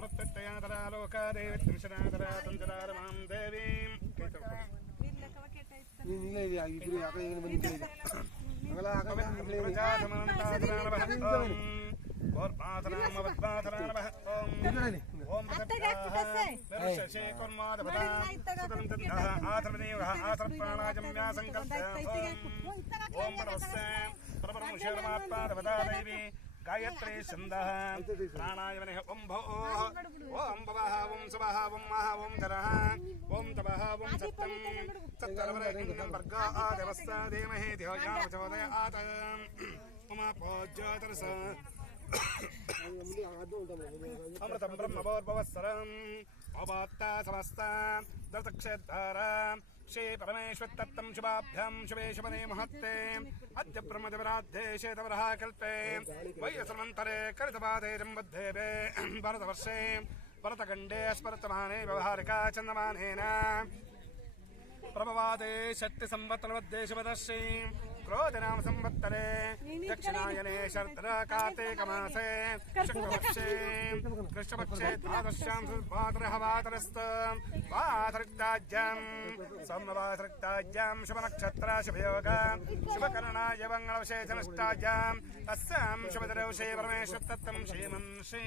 ప్రత్యయాతరాలోకాదేవిశనాతరాతంజరారమాం దేవీం गायत्री छंदः प्राणायामः ओम भो ओम भवः ओम सुवः ओम महा ओम धरः ओम तपः ओम सत्यं सत्तरवरेण्यं वर्गा आदेवस्य धीमहि धियो यो प्रचोदयात् मम पूज्योतरस अमृतं ब्रह्मभोर्भवस्सरम् अवात्ता समस्ता दर्तक्षेत्रारा श्री परमेश्वर तत्तं शुभाभ्यां शुभे शुभने महत्ते अद्य ब्रह्मदेवराध्ये शेतवरः कल्पे वैयसमन्तरे कलितपादे जम्बद्धेवे भरतवर्षे भरतखण्डे स्मर्तमाने व्यवहारिका चन्दमानेन प्रभवादे षट् संवत्सरमध्ये शुभदर्शी क्रोधनाम संवत्सरे दक्षिणायने शरद् कार्तिकमासे शुक्लपक्षे कृष्णपक्षे द्वादश्यां सुभाद्रहवातरस्त वातरिक्ताज्यां सोमवातरिक्ताज्यां शुभनक्षत्र शुभयोग शुभकरणाय मंगलविशेषनिष्ठाज्यां तस्यां शुभदिवसे परमेश्वर तत्तं श्रीमन् श्री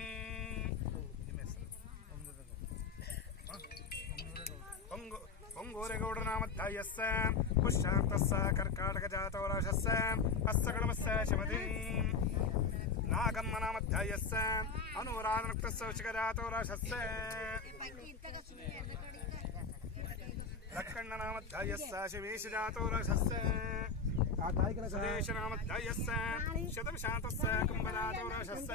ओंगोरेगौडनामध्यायस्य पुष्यान्तस्य कर्काटकजातवराशस्य अस्य गणमस्य शिवती नागम्मनामध्यायस्य अनुराधनक्तस्य वृश्चिकजातवराशस्य लक्कण्णनामध्यायस्य शिवेशजातवराशस्य सुदेशनामध्यायस्य शतविशातस्य कुम्भजातवराशस्य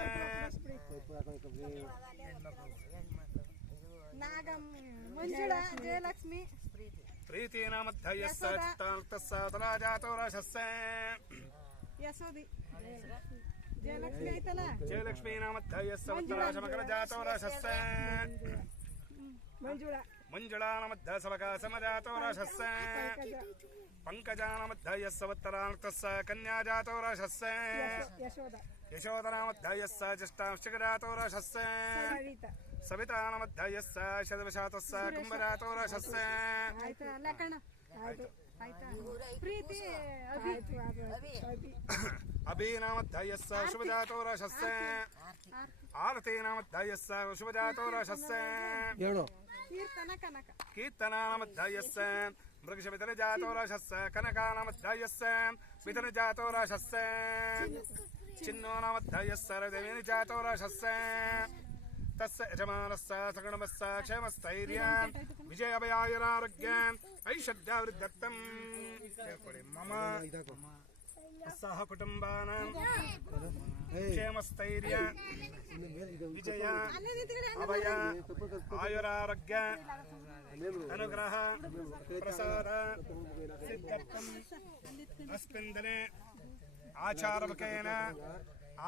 नागम मंजुळा जयलक्ष्मी प्रीति नामध्यायस्य चित्तान्तस्य तलाजातवराशस्य यशोदी जयलक्ष्मी ऐतला जयलक्ष्मी नामध्यायस्य उत्तराशमकरजातवराशस्य मंजुळा मंजुळा नामध्यासवकाशमजातवराशस्य पंकजा नामध्यायस्य उत्तरान्तस्य कन्याजातवराशस्य यशोदा यशोदनामध्यायस्य ज्येष्ठांशिकजातवराशस्य सविता नामध्यायस्य शतविशातस्य कुम्भजातवराशस्य प्रीति अभि नामध्यायस्य शुभजातवराशस्य आरती नामध्यायस्य शुभजातवराशस्य कीर्तना नामध्यायस्य मृगशवितरजातवराशस्य कनका नामध्यायस्य वितरजातवराशस्य चिन्नो नामध्यायस्य रविजातवराशस्य तस्य यजमानस्य सगुणमस्य क्षेमस्थैर्यं विजयाभयायुरारोग्यम् ऐश्वर्यावृद्ध्यर्थम् मम सह कुटुम्बानां क्षेमस्थैर्य विजय अभय आयुरारोग्य अनुग्रह प्रसाद सिद्ध्यर्थम् अस्मिन् दिने आचारमुखेन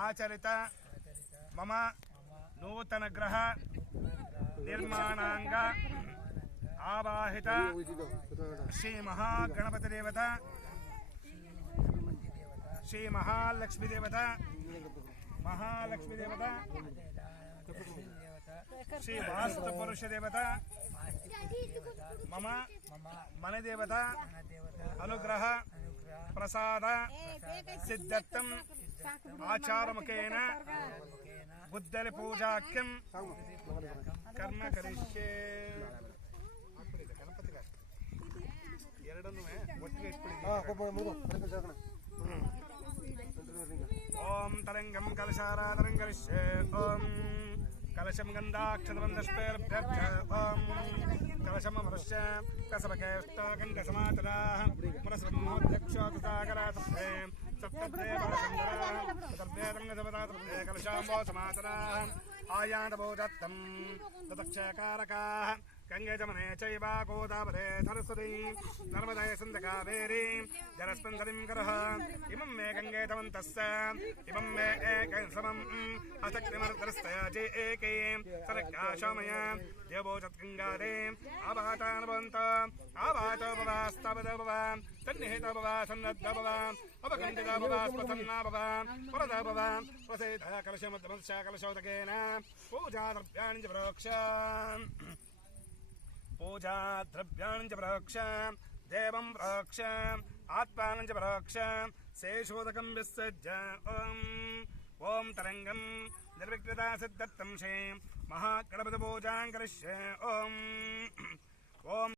आचरित मम नूतन ग्रह निर्माणांग आवाहित श्री महागणपति देवता श्री महालक्ष्मी देवता श्री वास्तु पुरुष देवता मम मन देवता अनुग्रह प्रसाद सिद्ध्यर्थम् आचारमुखेन बुद्धलि पूजाख्यं कर्म करिष्ये ओम तरंगम कलशाराधनं करिष्ये ओम कलशं गन्धाक्षतवन्दष्पेर्भ्यर्थ ओम कलशं मनुष्य कसवकेष्टाकण्डसमातराः पुरस्ब्रह्मोध्यक्षोतसागरातभ्ये कलशाम्बो समातराः आयान्तभोजत्तं ततक्षकारकाः गंगे जमने चैव गोदावरे सरस्वती नर्मदे सिन्धु कावेरी जलस्पन्दरिं करः इमं मे गंगे तमन्तस्य इमं मे एकं समम् अशक्तिमर्दरस्तयाजे एके सरकाशमय देवोचत्गङ्गादे आवातानवन्त आवातो भवास्तवदो भवा सन्निहितो भवा सन्नद्धो भवा अपखण्डितो भवा स्पसन्ना भवा वरदो भवा वसेतः कलशमध्यमस्या कलशोदकेन पूजाद्रव्याणि च प्रोक्ष देवं प्रोक्ष आत्मानं च प्रोक्ष शेषोदकं विसृज्य ॐ तरङ्गं निर्विघ्नता सिद्धर्थं श्री महागणपतिपूजां करिष्ये ॐ